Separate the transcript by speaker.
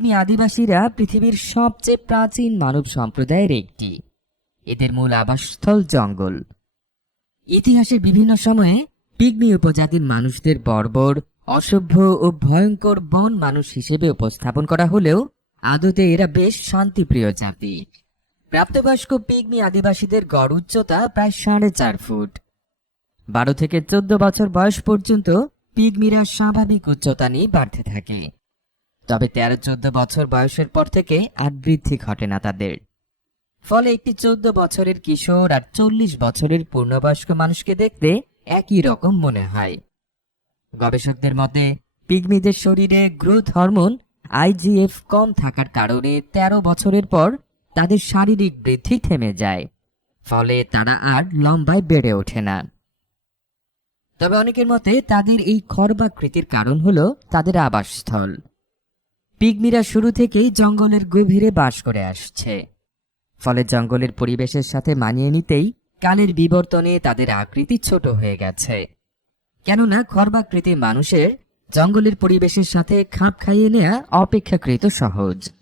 Speaker 1: Pygmy আদিবাসীরা পৃথিবীর সবচেয়ে প্রাচীন মানব সম্প্রদায়ের একটি। এদের মূল আবাসস্থল জঙ্গল। ইতিহাসের বিভিন্ন সময়ে পিগমি উপজাতির মানুষদের বর্বর, অসভ্য ও ভয়ঙ্কর বন মানুষ হিসেবে উপস্থাপন করা হলেও আদতে এরা বেশ শান্তিপ্রিয় জাতি। প্রাপ্তবয়স্ক পিগমি আদিবাসীদের গড় উচ্চতা প্রায় সাড়ে চার ফুট। বারো থেকে চোদ্দ বছর বয়স পর্যন্ত পিগমিরা স্বাভাবিক উচ্চতা নিয়ে বাড়তে থাকে। তবে তেরো চোদ্দ বছর বয়সের পর থেকে আর বৃদ্ধি ঘটে না তাদের। ফলে একটি চোদ্দ বছরের কিশোর আর চল্লিশ বছরের পূর্ণবয়স্ক মানুষকে দেখতে একই রকম মনে হয়। গবেষকদের মতে, পিগমিদের শরীরে গ্রোথ হরমোন আইজিএফ কম থাকার কারণে ১৩ বছরের পর তাদের শারীরিক বৃদ্ধি থেমে যায়। ফলে তারা আর লম্বায় বেড়ে ওঠে না। তবে অনেকের মতে তাদের এই খর্বাকৃতির কারণ হলো তাদের আবাসস্থল। পিগমিরা শুরু থেকেই জঙ্গলের গভীরে বাস করে আসছে। ফলে জঙ্গলের পরিবেশের সাথে মানিয়ে নিতেই কালের বিবর্তনে তাদের আকৃতি ছোট হয়ে গেছে। কেননা খর্বাকৃতি মানুষের জঙ্গলের পরিবেশের সাথে খাপ খাইয়ে নেয়া অপেক্ষাকৃত সহজ।